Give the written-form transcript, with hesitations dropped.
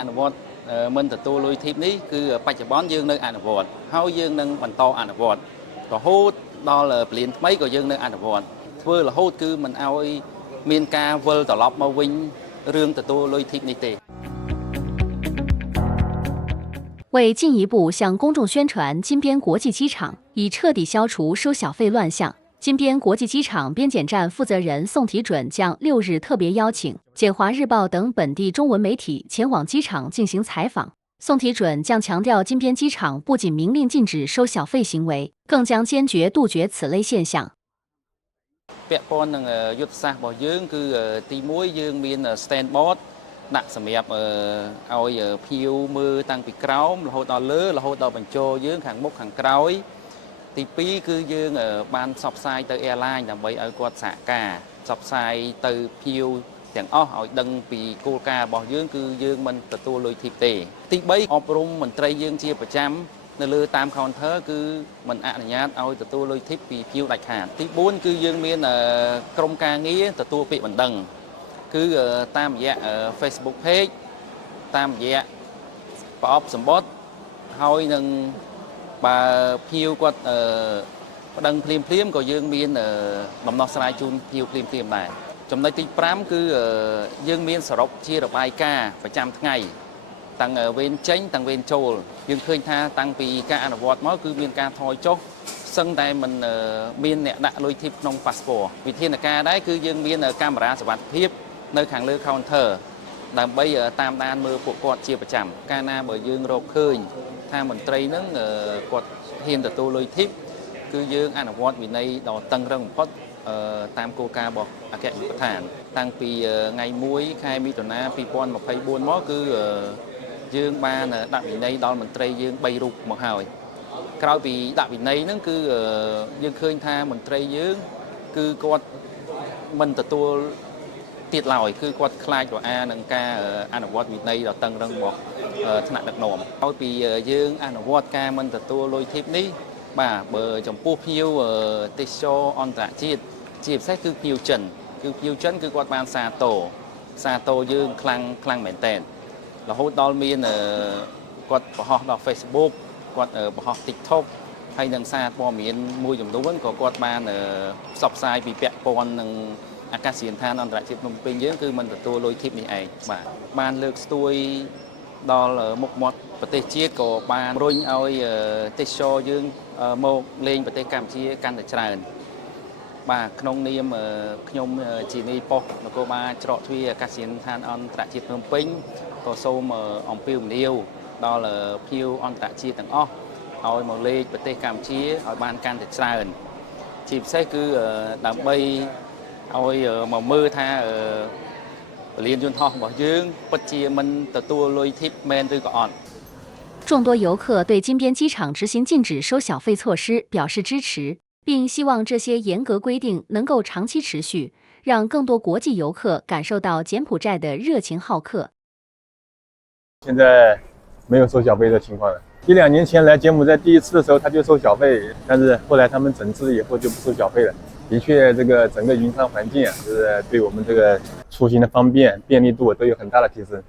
អនុវត្តមិនទទួលលុយធីបនេះគឺបច្ចុប្បន្នយើងនៅអនុវត្តហើយយើងនឹងបន្តអនុវត្តរហូតដល់ពលានថ្មីក៏យើងនៅអនុវត្តធ្វើរហូតគឺមិនឲ្យមានការវិលត្រឡប់មកវិញរឿងទទួលលុយធីបនេះទេ 为进一步向公众宣传金边国际机场，以彻底消除收小费乱象，金边国际机场边检站负责人宋提准将6日特别邀请《简华日报》等本地中文媒体前往机场进行采访。宋提准将强调，金边机场不仅明令禁止收小费行为，更将坚决杜绝此类现象。 ពាក់ព័ន្ធនឹងយុទ្ធសាស្ត្ររបស់យើងគឺទី1យើងមាន stand board ដាក់សម្រាប់ឲ្យភៀវមើលតាំងពីក្រោមរហូតដល់លើរហូតដល់បញ្ចោយើងខាងមុខខាងក្រោយទី2គឺយើងបានផ្សព្វផ្សាយទៅ airline ដើម្បីឲ្យគាត់សហការផ្សព្វផ្សាយទៅភៀវទាំងអស់ឲ្យដឹងពីគោលការណ៍របស់យើងគឺយើងមិនទទួលលុយធីបទេទី3អប់រំមន្ត្រីយើងជាប្រចាំ នៅលើតាម counter គឺមិនអនុញ្ញាតឲ្យទទួលលុយធីបពីភៀវដាច់ខាតទី4គឺយើងមានក្រុមការងារទទួលពាក្យបណ្ដឹងគឺតាមរយៈ Facebook page តាមរយៈប្រអប់សម្បត្តិហើយនឹងបើភៀវគាត់បណ្ដឹងភ្លាមក៏យើងមានដំណោះស្រាយជូនភៀវភ្លាមដែរចំណុចទី5គឺយើងមានសរុបជារបាយការណ៍ប្រចាំថ្ងៃ តាំងវេនចេញតាំងវេនចូលយើងឃើញថាតាំងពីការអនុវត្តមកគឺមានការថយចុះសឹងតែមិនមានអ្នកដាក់លុយធីបក្នុង passport វិធានការដែរគឺយើងមានកាមេរ៉ាសុវត្ថិភាពនៅខាងលើ counter ដើម្បីតាមដានមើលពួកគាត់ជាប្រចាំកាលណាបើយើងរកឃើញថាមន្ត្រីហ្នឹងគាត់ហ៊ានទទួលលុយធីបគឺយើងអនុវត្តវិន័យដ៏តឹងរ៉ឹងបំផុតតាមគោលការណ៍របស់អគ្គនាយកដ្ឋានតាំងពីថ្ងៃ1ខែមិថុនា2024មកគឺ យើងបានដាក់វិន័យដល់មន្ត្រីយើង3រូបមកហើយក្រោយពីដាក់វិន័យហ្នឹងគឺយើងឃើញថាមន្ត្រីយើងគឺគាត់មិនទទួលទៀតឡើយគឺគាត់ខ្លាចរអានឹងការអនុវត្តវិន័យដ៏តឹងរ៉ឹងរបស់ថ្នាក់ដឹកនាំហើយពីយើងអនុវត្តការមិនទទួលលុយធីបនេះបាទបើចំពោះភ្ញៀវទេសចរអន្តរជាតិជាពិសេសគឺភ្ញៀវចិនគឺគាត់បានសាទរយើងខ្លាំងមែនតើ រហូតដល់មានគាត់បង្ហោះដល់ Facebook គាត់បង្ហោះ TikTok ហើយនឹងសារព័ត៌មានមួយចំនួនក៏គាត់បានផ្សព្វផ្សាយពីពាក់ព័ន្ធនឹងអាកាសយានដ្ឋានអន្តរជាតិភ្នំពេញយើងគឺមិនទទួលលុយធីបនេះឯងបាទបានលើកស្ទួយដល់មុខមាត់ប្រទេសជាតិក៏បានរុញឲ្យទេសចរយើងមកលេងប្រទេសកម្ពុជាកាន់តែច្រើន បាទក្នុងនាមខ្ញុំជានាយប៉ុស្តិ៍នគរបាលច្រកទ្វារអាកាសយានដ្ឋានអន្តរជាតិភ្នំពេញក៏សូមអំពាវនាវដល់ភ្ញៀវអន្តរជាតិទាំងអស់ឲ្យមកលេងប្រទេសកម្ពុជាឲ្យបានកាន់តែច្រើនជាពិសេសគឺដើម្បីឲ្យមកមើលថាពលានយន្តហោះរបស់យើងពិតជាមិនទទួលលុយធីបមែនឬក៏អត់ 众多游客对金边机场执行禁止收小费措施表示支持，并希望这些严格规定能够长期持续，让更多国际游客感受到柬埔寨的热情好客。现在没有收小费的情况了。1、2年前来柬埔寨第一次的时候，他就收小费，但是后来他们整治以后就不收小费了。的确，这个整个营商环境啊，就是对我们这个出行的方便、便利度都有很大的提升。